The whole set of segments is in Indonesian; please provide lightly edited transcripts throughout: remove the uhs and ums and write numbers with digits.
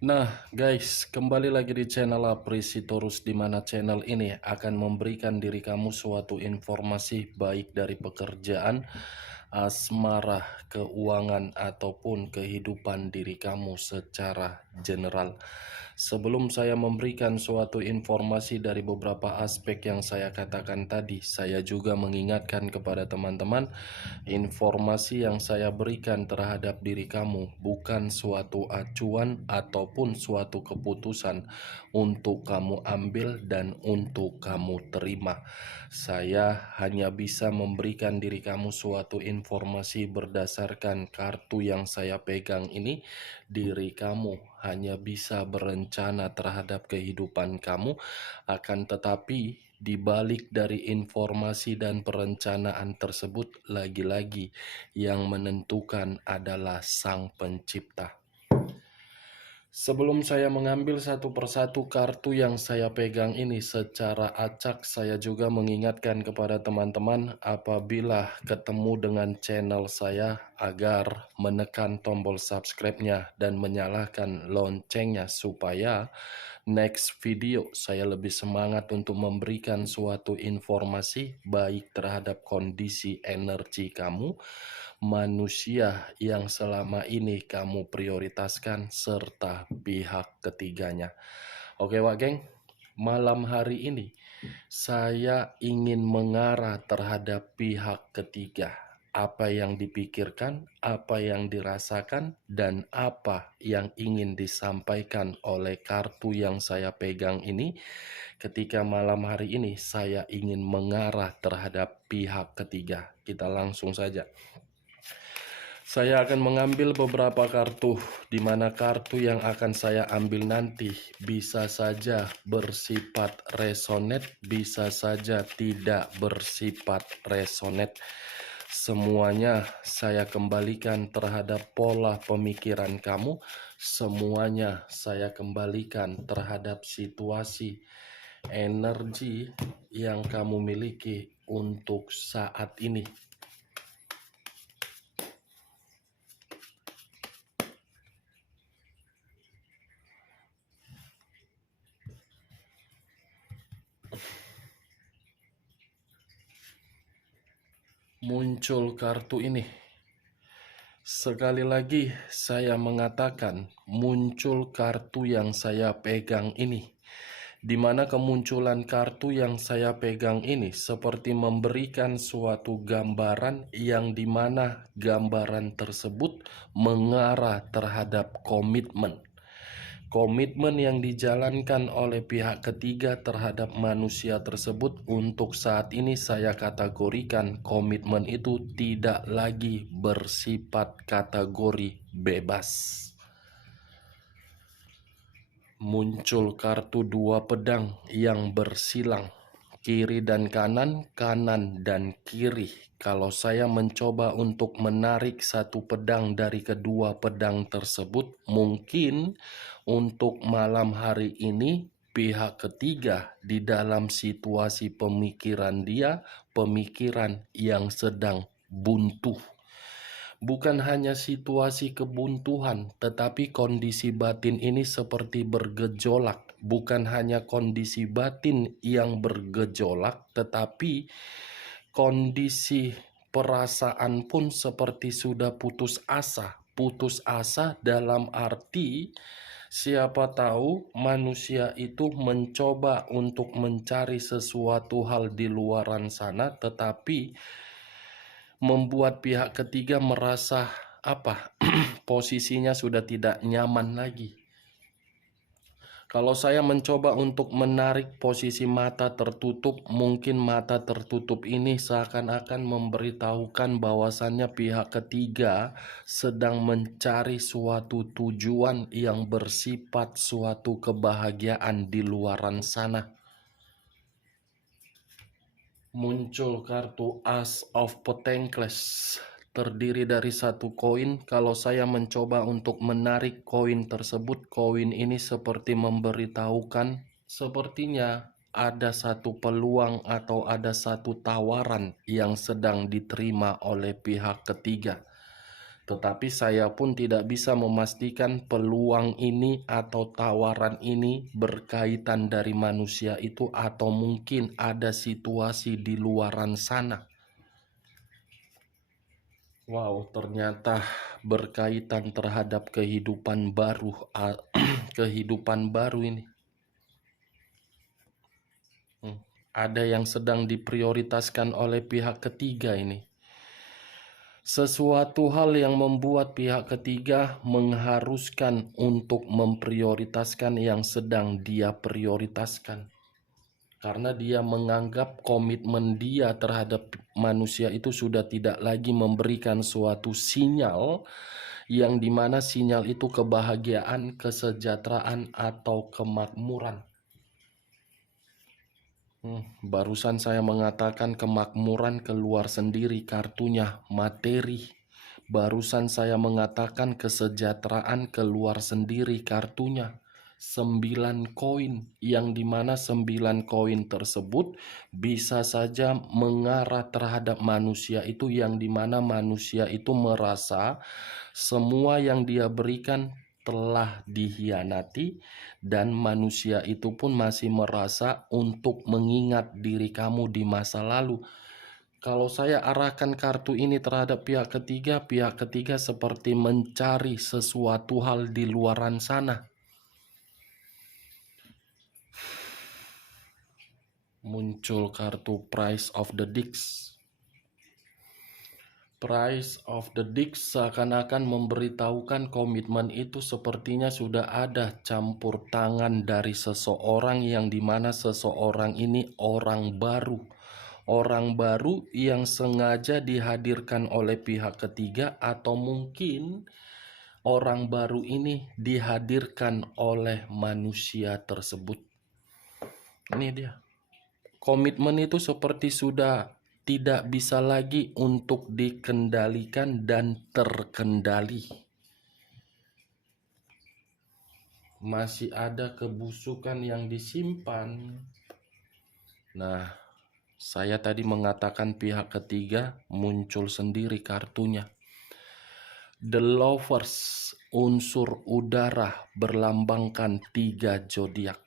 Nah, guys, kembali lagi di channel Apresitorus, di mana channel ini akan memberikan diri kamu suatu informasi baik dari pekerjaan, asmara, keuangan, ataupun kehidupan diri kamu secara general. Sebelum saya memberikan suatu informasi dari beberapa aspek yang saya katakan tadi, saya juga mengingatkan kepada teman-teman, informasi yang saya berikan terhadap diri kamu bukan suatu acuan ataupun suatu keputusan untuk kamu ambil dan untuk kamu terima. Saya hanya bisa memberikan diri kamu suatu informasi berdasarkan kartu yang saya pegang ini. Diri kamu hanya bisa berencana terhadap kehidupan kamu, akan tetapi di balik dari informasi dan perencanaan tersebut, lagi-lagi yang menentukan adalah Sang Pencipta. Sebelum saya mengambil satu persatu kartu yang saya pegang ini secara acak, saya juga mengingatkan kepada teman-teman apabila ketemu dengan channel saya agar menekan tombol subscribe-nya dan menyalakan loncengnya supaya next video saya lebih semangat untuk memberikan suatu informasi baik terhadap kondisi energi kamu, manusia yang selama ini kamu prioritaskan, serta pihak ketiganya. Oke Wak Geng, malam hari ini saya ingin mengarah terhadap pihak ketiga. Apa yang dipikirkan, apa yang dirasakan, dan apa yang ingin disampaikan oleh kartu yang saya pegang ini. Ketika malam hari ini saya ingin mengarah terhadap pihak ketiga. Kita langsung saja. Saya akan mengambil beberapa kartu, di mana kartu yang akan saya ambil nanti bisa saja bersifat resonate, bisa saja tidak bersifat resonate. Semuanya saya kembalikan terhadap pola pemikiran kamu, semuanya saya kembalikan terhadap situasi energi yang kamu miliki untuk saat ini. Muncul kartu ini. Sekali lagi saya mengatakan muncul kartu yang saya pegang ini, di mana kemunculan kartu yang saya pegang ini seperti memberikan suatu gambaran yang dimana gambaran tersebut mengarah terhadap komitmen. Komitmen yang dijalankan oleh pihak ketiga terhadap manusia tersebut untuk saat ini saya kategorikan komitmen itu tidak lagi bersifat kategori bebas. Muncul kartu dua pedang yang bersilang, kiri dan kanan, kanan dan kiri. Kalau saya mencoba untuk menarik satu pedang dari kedua pedang tersebut, mungkin untuk malam hari ini pihak ketiga di dalam situasi pemikiran dia, pemikiran yang sedang buntu. Bukan hanya situasi kebuntuan, tetapi kondisi batin ini seperti bergejolak. Bukan hanya kondisi batin yang bergejolak, tetapi kondisi perasaan pun seperti sudah putus asa. Putus asa dalam arti siapa tahu manusia itu mencoba untuk mencari sesuatu hal di luaran sana, tetapi membuat pihak ketiga merasa posisinya sudah tidak nyaman lagi. Kalau saya mencoba untuk menarik posisi mata tertutup, mungkin mata tertutup ini seakan-akan memberitahukan bahwasannya pihak ketiga sedang mencari suatu tujuan yang bersifat suatu kebahagiaan di luaran sana. Muncul kartu Ace of Pentacles, terdiri dari satu koin. Kalau saya mencoba untuk menarik koin tersebut, koin ini seperti memberitahukan sepertinya ada satu peluang atau ada satu tawaran yang sedang diterima oleh pihak ketiga. Tetapi saya pun tidak bisa memastikan peluang ini atau tawaran ini berkaitan dari manusia itu atau mungkin ada situasi di luaran sana. Wow, ternyata berkaitan terhadap kehidupan baru, kehidupan baru ini. Ada yang sedang diprioritaskan oleh pihak ketiga ini. Sesuatu hal yang membuat pihak ketiga mengharuskan untuk memprioritaskan yang sedang dia prioritaskan. Karena dia menganggap komitmen dia terhadap manusia itu sudah tidak lagi memberikan suatu sinyal, yang dimana sinyal itu kebahagiaan, kesejahteraan, atau kemakmuran. Barusan saya mengatakan kemakmuran keluar sendiri kartunya, materi. Barusan saya mengatakan kesejahteraan keluar sendiri kartunya, 9 koin, yang dimana 9 koin tersebut bisa saja mengarah terhadap manusia itu, yang dimana manusia itu merasa semua yang dia berikan telah dihianati, dan manusia itu pun masih merasa untuk mengingat diri kamu di masa lalu. Kalau saya arahkan kartu ini terhadap pihak ketiga seperti mencari sesuatu hal di luaran sana. Muncul kartu Price of the Dicks. Price of the Dicks seakan-akan memberitahukan komitmen itu sepertinya sudah ada campur tangan dari seseorang, yang dimana seseorang ini orang baru. Orang baru yang sengaja dihadirkan oleh pihak ketiga, atau mungkin orang baru ini dihadirkan oleh manusia tersebut. Ini dia. Komitmen itu seperti sudah tidak bisa lagi untuk dikendalikan dan terkendali. Masih ada kebusukan yang disimpan. Nah, saya tadi mengatakan pihak ketiga, muncul sendiri kartunya. The Lovers, unsur udara, berlambangkan 3 zodiak: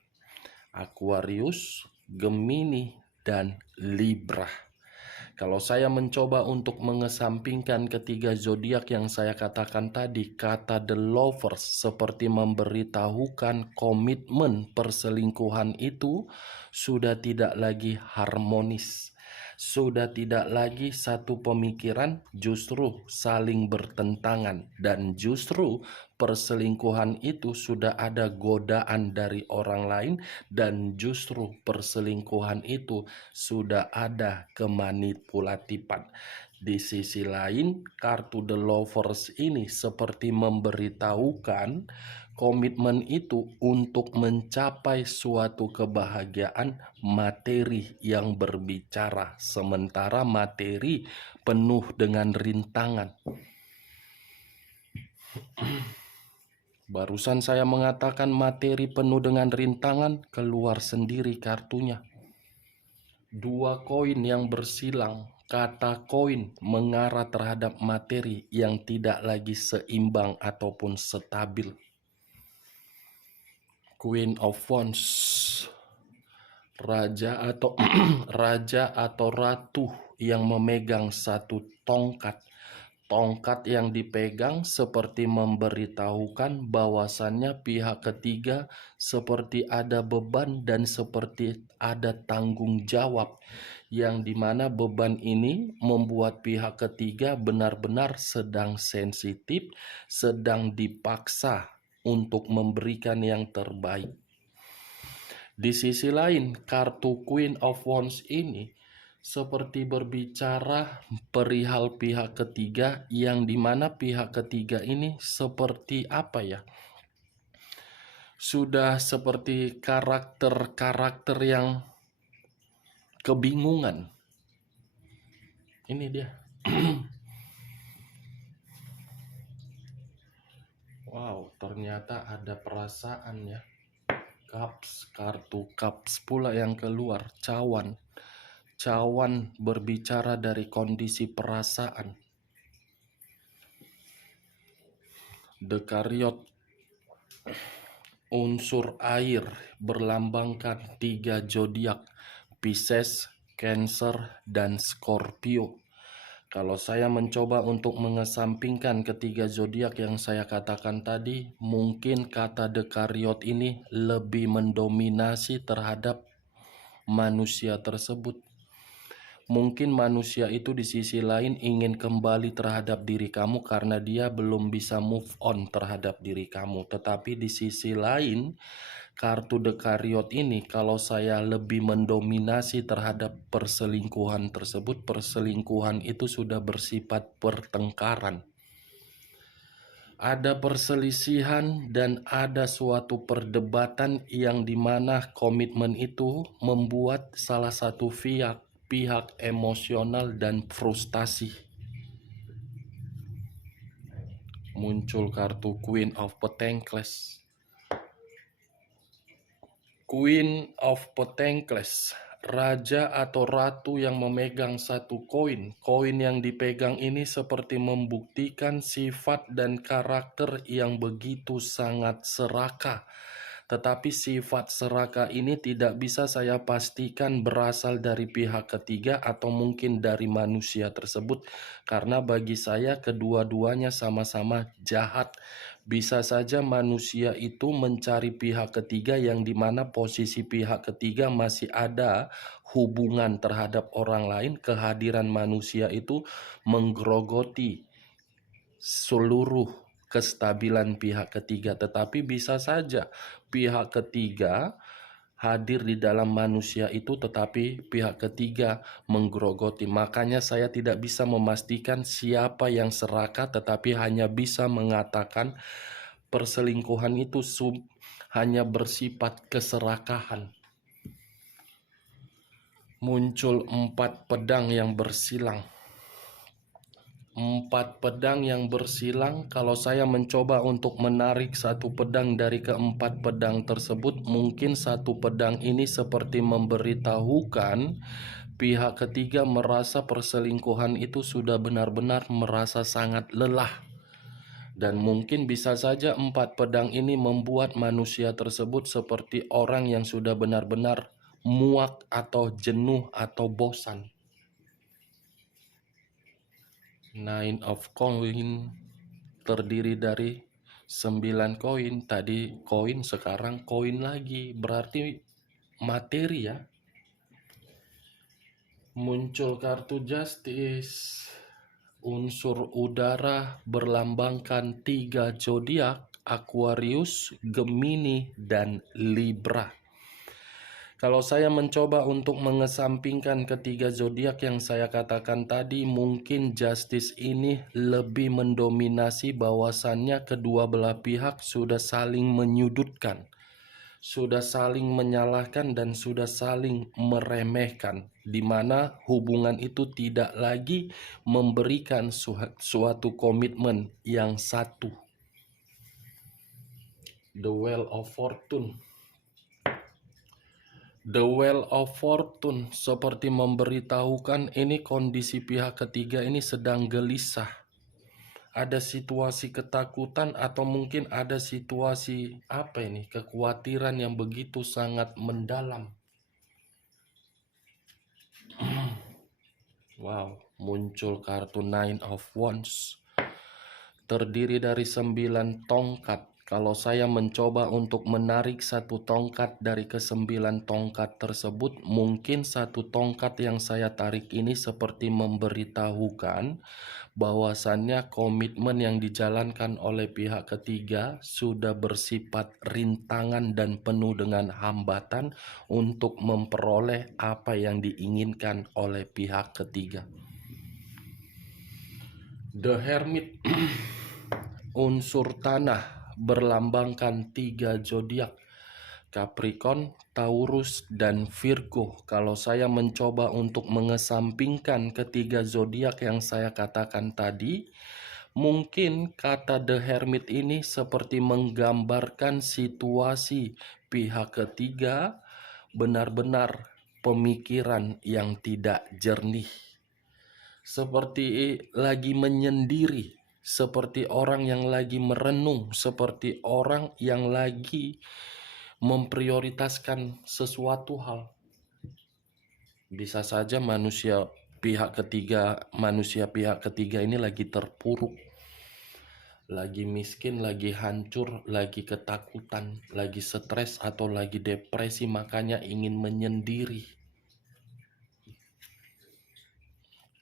Aquarius, Gemini, dan Libra. Kalau saya mencoba untuk mengesampingkan ketiga zodiak yang saya katakan tadi, kata The Lovers seperti memberitahukan komitmen perselingkuhan itu sudah tidak lagi harmonis. Sudah tidak lagi satu pemikiran, justru saling bertentangan. Dan justru perselingkuhan itu sudah ada godaan dari orang lain, dan justru perselingkuhan itu sudah ada kemanipulatifan. Di sisi lain, kartu The Lovers ini seperti memberitahukan komitmen itu untuk mencapai suatu kebahagiaan materi yang berbicara, sementara materi penuh dengan rintangan. Barusan saya mengatakan materi penuh dengan rintangan, keluar sendiri kartunya. 2 koin yang bersilang. Kata koin mengarah terhadap materi yang tidak lagi seimbang ataupun stabil. Queen of Wands, raja atau raja atau ratu yang memegang satu tongkat. Tongkat yang dipegang seperti memberitahukan bahwasannya pihak ketiga seperti ada beban dan seperti ada tanggung jawab, yang dimana beban ini membuat pihak ketiga benar-benar sedang sensitif, sedang dipaksa untuk memberikan yang terbaik. Di sisi lain, kartu Queen of Wands ini seperti berbicara perihal pihak ketiga, yang dimana pihak ketiga ini seperti apa ya, sudah seperti karakter-karakter yang kebingungan. Ini dia. Wow, ternyata ada perasaan ya. Cups, kartu Cups pula yang keluar, cawan. Cawan berbicara dari kondisi perasaan. Dekariot, unsur air, berlambangkan 3 zodiak, Pisces, Cancer, dan Scorpio. Kalau saya mencoba untuk mengesampingkan ketiga zodiak yang saya katakan tadi, mungkin kata dekariot ini lebih mendominasi terhadap manusia tersebut. Mungkin manusia itu di sisi lain ingin kembali terhadap diri kamu karena dia belum bisa move on terhadap diri kamu. Tetapi di sisi lain, kartu dekariot ini kalau saya lebih mendominasi terhadap perselingkuhan tersebut, perselingkuhan itu sudah bersifat pertengkaran. Ada perselisihan dan ada suatu perdebatan yang dimana komitmen itu membuat salah satu pihak emosional dan frustasi. Muncul kartu Queen of Pentacles. Queen of Pentacles, raja atau ratu yang memegang satu koin. Koin yang dipegang ini seperti membuktikan sifat dan karakter yang begitu sangat serakah. Tetapi sifat serakah ini tidak bisa saya pastikan berasal dari pihak ketiga atau mungkin dari manusia tersebut. Karena bagi saya kedua-duanya sama-sama jahat. Bisa saja manusia itu mencari pihak ketiga yang dimana posisi pihak ketiga masih ada hubungan terhadap orang lain. Kehadiran manusia itu menggerogoti seluruh kestabilan pihak ketiga, tetapi bisa saja pihak ketiga hadir di dalam manusia itu tetapi pihak ketiga menggerogoti. Makanya saya tidak bisa memastikan siapa yang serakah, tetapi hanya bisa mengatakan perselingkuhan itu hanya bersifat keserakahan. Muncul 4 pedang yang bersilang. 4 pedang yang bersilang, kalau saya mencoba untuk menarik satu pedang dari keempat pedang tersebut, mungkin satu pedang ini seperti memberitahukan pihak ketiga merasa perselingkuhan itu sudah benar-benar merasa sangat lelah. Dan mungkin bisa saja 4 pedang ini membuat manusia tersebut seperti orang yang sudah benar-benar muak atau jenuh atau bosan. Nine of Coin terdiri dari 9 koin. Tadi koin, sekarang koin lagi. Berarti materi ya. Muncul kartu Justice. Unsur udara berlambangkan 3 zodiak, Aquarius, Gemini, dan Libra. Kalau saya mencoba untuk mengesampingkan ketiga zodiak yang saya katakan tadi, mungkin Justice ini lebih mendominasi bahwasannya kedua belah pihak sudah saling menyudutkan, sudah saling menyalahkan, dan sudah saling meremehkan, di mana hubungan itu tidak lagi memberikan suatu komitmen yang satu. The Wheel of Fortune. The Wheel of Fortune seperti memberitahukan ini kondisi pihak ketiga ini sedang gelisah. Ada situasi ketakutan atau mungkin ada situasi kekhawatiran yang begitu sangat mendalam. Wow, muncul kartu Nine of Wands. Terdiri dari 9 tongkat. Kalau saya mencoba untuk menarik satu tongkat dari ke-9 tongkat tersebut, mungkin satu tongkat yang saya tarik ini seperti memberitahukan bahwasannya komitmen yang dijalankan oleh pihak ketiga sudah bersifat rintangan dan penuh dengan hambatan untuk memperoleh apa yang diinginkan oleh pihak ketiga. The Hermit. Unsur tanah berlambangkan 3 zodiak, Capricorn, Taurus, dan Virgo. Kalau saya mencoba untuk mengesampingkan ketiga zodiak yang saya katakan tadi, mungkin kata The Hermit ini seperti menggambarkan situasi pihak ketiga benar-benar pemikiran yang tidak jernih, seperti lagi menyendiri. seperti orang yang lagi merenung, seperti orang yang lagi memprioritaskan sesuatu hal. Bisa saja manusia pihak ketiga ini lagi terpuruk, lagi miskin, lagi hancur, lagi ketakutan, lagi stres atau lagi depresi, makanya ingin menyendiri.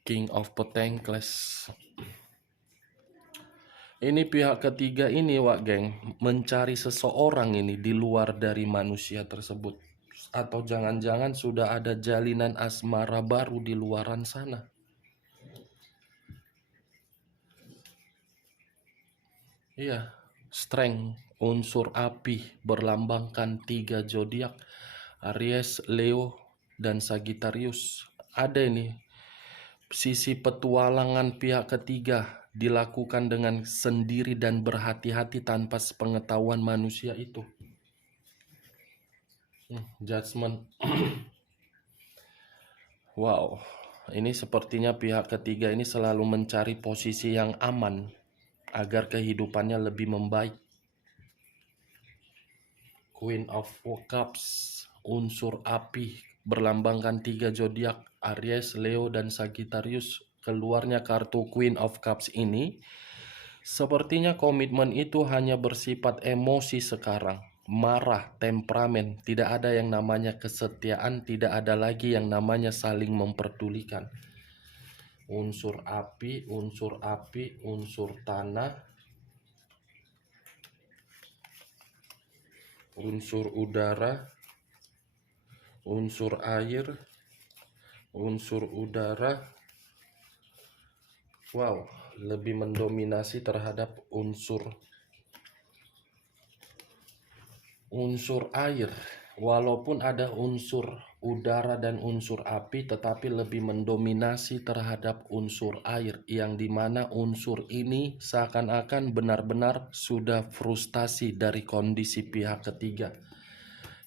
King of Pentacles. Ini pihak ketiga ini, Wak Geng, mencari seseorang ini di luar dari manusia tersebut. Atau jangan-jangan sudah ada jalinan asmara baru di luaran sana. Iya, strength, unsur api, berlambangkan 3 zodiak, Aries, Leo, dan Sagittarius. Ada ini, sisi petualangan pihak ketiga dilakukan dengan sendiri dan berhati-hati tanpa sepengetahuan manusia itu. Judgment. Wow, ini sepertinya pihak ketiga ini selalu mencari posisi yang aman agar kehidupannya lebih membaik. Queen of Cups, unsur api, berlambangkan 3 zodiak, Aries, Leo, dan Sagittarius. Keluarnya kartu Queen of Cups ini, sepertinya komitmen itu hanya bersifat emosi sekarang. Marah, temperamen, tidak ada yang namanya kesetiaan, tidak ada lagi yang namanya saling memperdulikan. Unsur api, unsur tanah, unsur udara, unsur air, unsur udara. Wow, lebih mendominasi terhadap unsur air. Walaupun ada unsur udara dan unsur api, tetapi lebih mendominasi terhadap unsur air, yang dimana unsur ini seakan-akan benar-benar sudah frustasi dari kondisi pihak ketiga.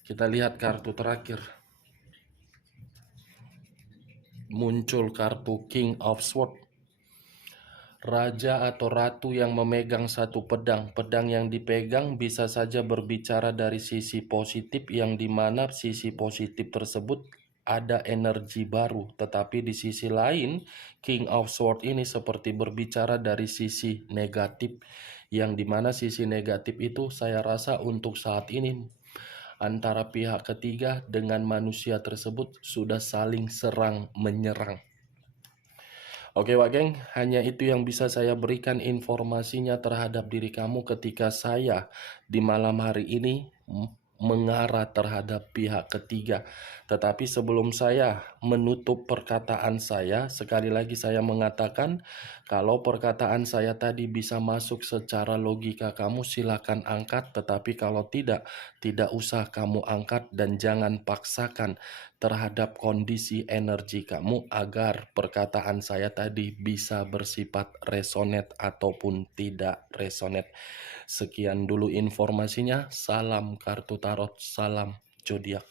Kita lihat kartu terakhir. Muncul kartu King of Swords. Raja atau ratu yang memegang satu pedang. Pedang yang dipegang bisa saja berbicara dari sisi positif, yang dimana sisi positif tersebut ada energi baru. Tetapi di sisi lain, King of Swords ini seperti berbicara dari sisi negatif, yang dimana sisi negatif itu saya rasa untuk saat ini antara pihak ketiga dengan manusia tersebut sudah saling serang menyerang. Oke Wak Geng, hanya itu yang bisa saya berikan informasinya terhadap diri kamu ketika saya di malam hari ini mengarah terhadap pihak ketiga. Tetapi sebelum saya menutup perkataan saya, sekali lagi saya mengatakan, kalau perkataan saya tadi bisa masuk secara logika kamu, silakan angkat. Tetapi kalau tidak usah kamu angkat, dan jangan paksakan terhadap kondisi energi kamu agar perkataan saya tadi bisa bersifat resonate ataupun tidak resonate. Sekian dulu informasinya. Salam kartu tarot, salam zodiak.